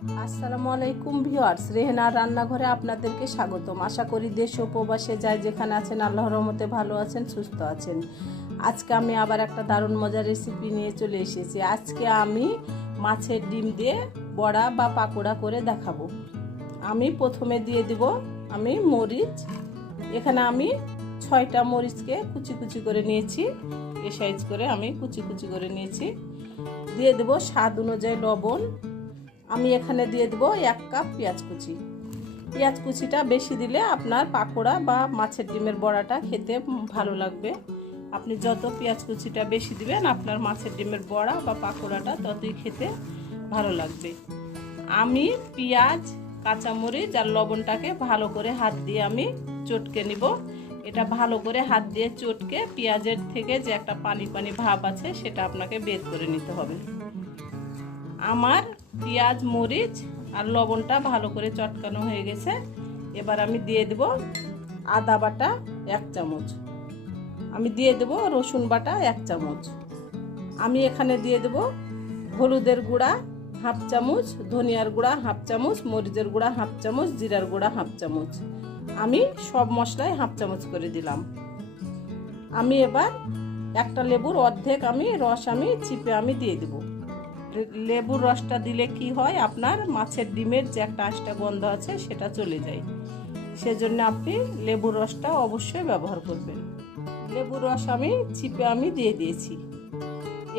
আসসালামু আলাইকুম ভিউয়ার্স, রেহেনার রান্নাঘরে আপনাদেরকে স্বাগতম। আশা করি দেশ ও প্রবাসে যাই যেখানে আছেন আল্লাহর রহমতে ভালো আছেন, সুস্থ আছেন। আজকে আমি আবার একটা দারুণ মজার রেসিপি নিয়ে চলে এসেছি। আজকে আমি মাছের ডিম দিয়ে বড়া বা পাকোড়া করে দেখাবো। আমি প্রথমে দিয়ে দিব আমি মরিচ। এখানে আমি 6টা মরিচকে কুচি কুচি করে নিয়েছি, এই সাইজ করে আমি কুচি কুচি করে নিয়েছি। দিয়ে দেব স্বাদ অনুযায়ী লবণ। আমি এখানে দিয়ে দেবো 1 কাপ পেঁয়াজ কুচি। পেঁয়াজ কুচিটা বেশি দিলে আপনার পাকোড়া বা মাছের ডিমের বড়াটা খেতে ভালো লাগবে। আপনি যত পেঁয়াজ কুচিটা বেশি দিবেন আপনার মাছের ডিমের বড়া বা পাকোড়াটা ততই খেতে ভালো লাগবে। আমি পেঁয়াজ, কাঁচামরিচ আর লবণটাকে ভালো করে হাত দিয়ে আমি চটকে নিব। এটা ভালো করে হাত দিয়ে চটকে পেঁয়াজের থেকে যে একটা পানি পানি ভাব আছে সেটা আপনাকে বের করে নিতে হবে। আমার পেঁয়াজ, মরিচ আর লবণটা ভালো করে চটকানো হয়ে গেছে। এবার আমি দিয়ে দেব আদা বাটা 1 চামচ, আমি দিয়ে দেব রসুন বাটা 1 চামচ, আমি এখানে দিয়ে দেব হলুদের গুঁড়া 1/2 চামচ, ধনিয়ার গুঁড়া 1/2 চামচ, মরিচের গুঁড়া 1/2 চামচ, জিরার গুঁড়া 1/2 চামচ। আমি সব মশলাই 1/2 চামচ করে দিলাম। আমি এবার একটা লেবুর অর্ধেক আমি রস আমি চিপে আমি দিয়ে দেব। লেবুর রসটা দিলে কি হয়, আপনার মাছের ডিমের যে একটা আঁশটা গন্ধ আছে সেটা চলে যায়। সেজন্য আপনি লেবুর রসটা অবশ্যই ব্যবহার করবেন। লেবুর রস আমি চিপে আমি দিয়ে দিয়েছি।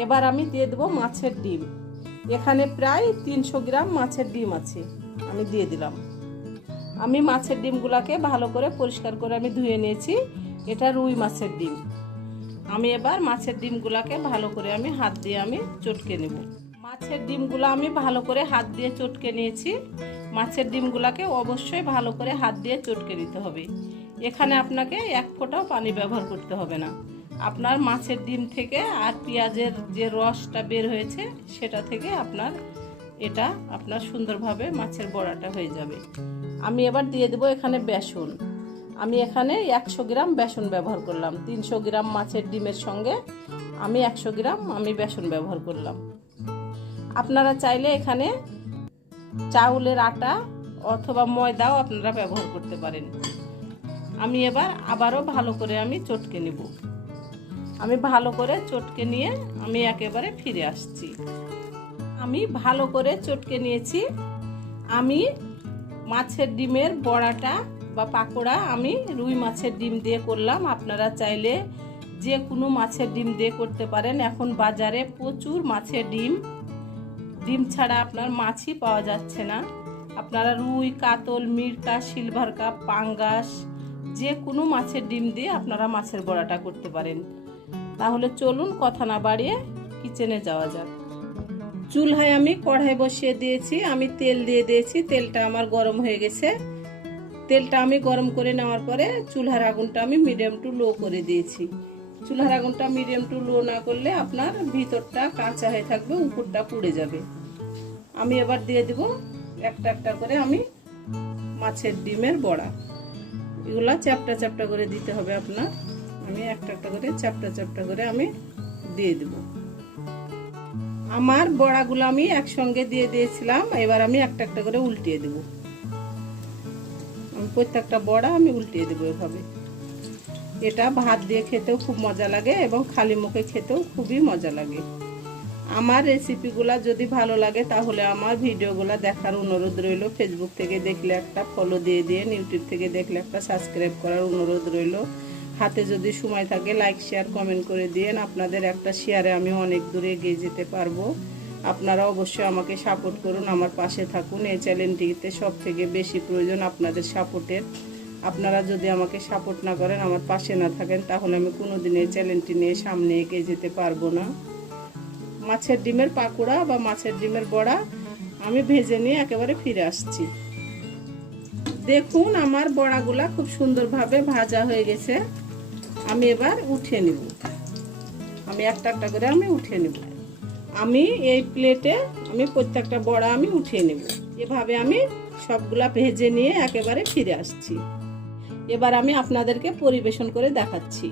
এবার আমি দিয়ে দেবো মাছের ডিম। এখানে প্রায় 300 গ্রাম মাছের ডিম আছে, আমি দিয়ে দিলাম। আমি মাছের ডিমগুলোকে ভালো করে পরিষ্কার করে আমি ধুয়ে নিয়েছি। এটা রুই মাছের ডিম। আমি এবার মাছের ডিমগুলোকে ভালো করে আমি হাত দিয়ে আমি চটকে নেব। মাছের ডিমগুলো আমি ভালো করে হাত দিয়ে চটকে নিয়েছি। মাছের ডিমগুলোকে অবশ্যই ভালো করে হাত দিয়ে চটকে নিতে হবে। এখানে আপনাকে 1 ফোঁটাও পানি ব্যবহার করতে হবে না। আপনার মাছের ডিম থেকে আর পেঁয়াজের যে রসটা বের হয়েছে সেটা থেকে এটা আপনার সুন্দরভাবে মাছের বড়াটা হয়ে যাবে। আমি এবার দিয়ে দেবো এখানে বেসন। আমি এখানে 100 গ্রাম বেসন ব্যবহার করলাম। 300 গ্রাম মাছের ডিমের সঙ্গে আমি 100 গ্রাম আমি বেসন ব্যবহার করলাম। আপনারা চাইলে এখানে চাউলের আটা অথবা ময়দাও আপনারা ব্যবহার করতে পারেন। আমি এবার আবারও ভালো করে আমি চটকে নেব। আমি ভালো করে চটকে নিয়ে আমি একেবারে ফিরে আসছি। আমি ভালো করে চটকে নিয়েছি। আমি মাছের ডিমের বড়াটা বা পাকোড়া আমি রুই মাছের ডিম দিয়ে করলাম। আপনারা চাইলে যে কোনো মাছের ডিম দিয়ে করতে পারেন। এখন বাজারে প্রচুর মাছের ডিম ছাড়া আপনার মাছই পাওয়া যাচ্ছে না। আপনারা রুই, কাতল, মিরকা, সিলভার কাপ, পাঙ্গাস যে কোনো মাছের ডিম দিয়ে আপনারা মাছের বড়াটা করতে পারেন। তাহলে চলুন কথা না বাড়িয়ে কিচেনে যাওয়া যাক। চুলায় আমি কড়াই বসিয়ে দিয়েছি, আমি তেল দিয়ে দিয়েছি। তেলটা আমার গরম হয়ে গেছে। তেলটা আমি গরম করে নেওয়ার পরে চুলার আগুনটা আমি মিডিয়াম টু লো করে দিয়েছি। চুলার আগুনটা মিডিয়াম টু লো না করলে আপনার ভিতরটা কাঁচা হয়ে থাকবে, উপরটা পুড়ে যাবে। আমি এবার দিয়ে দেব একটা একটা করে আমি মাছের ডিমের বড়া। এগুলা চ্যাপটা চ্যাপটা করে দিতে হবে আপনার। আমি একটা একটা করে চ্যাপটা চ্যাপটা করে আমি দিয়ে দেব। আমার বড়াগুলো আমি একসঙ্গে দিয়ে দিয়েছিলাম। এবার আমি একটা একটা করে উল্টিয়ে দেব। আমি প্রত্যেকটা বড়া আমি উল্টিয়ে দেবো এভাবে। এটা ভাত দিয়ে খেতেও খুব মজা লাগে এবং খালি মুখে খেতেও খুবই মজা লাগে। আমার রেসিপিগুলো যদি ভালো লাগে তাহলে আমার ভিডিওগুলো দেখার অনুরোধ রইল। ফেসবুক থেকে দেখলে একটা ফলো দিয়ে দিন, ইউটিউব থেকে দেখলে একটা সাবস্ক্রাইব করার অনুরোধ রইল। হাতে যদি সময় থাকে লাইক, শেয়ার, কমেন্ট করে দিন। আপনাদের একটা শেয়ারে আমি অনেক দূরে এগিয়ে যেতে পারবো। আপনারা অবশ্যই আমাকে সাপোর্ট করুন, আমার পাশে থাকুন। এই চ্যানেলটিতে সব থেকে বেশি প্রয়োজন আপনাদের সাপোর্টের। আপনারা যদি আমাকে সাপোর্ট না করেন, আমার পাশে না থাকেন, তাহলে আমি কোনোদিন এই চ্যানেলটি নিয়ে সামনে এগিয়ে যেতে পারবো না। মাছের ডিমের পাকোড়া বা মাছের ডিমের বড়া আমি ভেজে নিয়ে একেবারে ফিরে আসছি। দেখুন আমার বড়াগুলা খুব সুন্দরভাবে ভাজা হয়ে গেছে। আমি এবার উঠিয়ে নিব। আমি একটা একটা করে আমি উঠিয়ে নিব। আমি এই প্লেটে আমি প্রত্যেকটা বড়া আমি উঠিয়ে নিব। এভাবে আমি সবগুলা ভেজে নিয়ে একেবারে ফিরে আসছি। এবার আমি আপনাদেরকে পরিবেশন করে দেখাচ্ছি।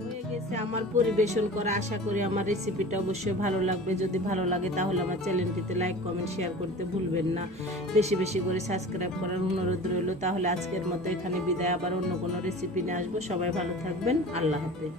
হয়ে গেছে হয়েছে আমার পরিবেশন করা। আশা করি আমার রেসিপিটা অবশ্যই ভালো লাগবে। যদি ভালো লাগে তাহলে আমার চ্যানেলটিতে লাইক কমেন্ট শেয়ার করতে ভুলবেন না। বেশি বেশি করে সাবস্ক্রাইব করার অনুরোধ রইল। তাহলে আজকের মতো এখানে বিদায়, আবার অন্য কোনো রেসিপি নিয়ে আসবো। সবাই ভালো থাকবেন। আল্লাহ হাফেজ।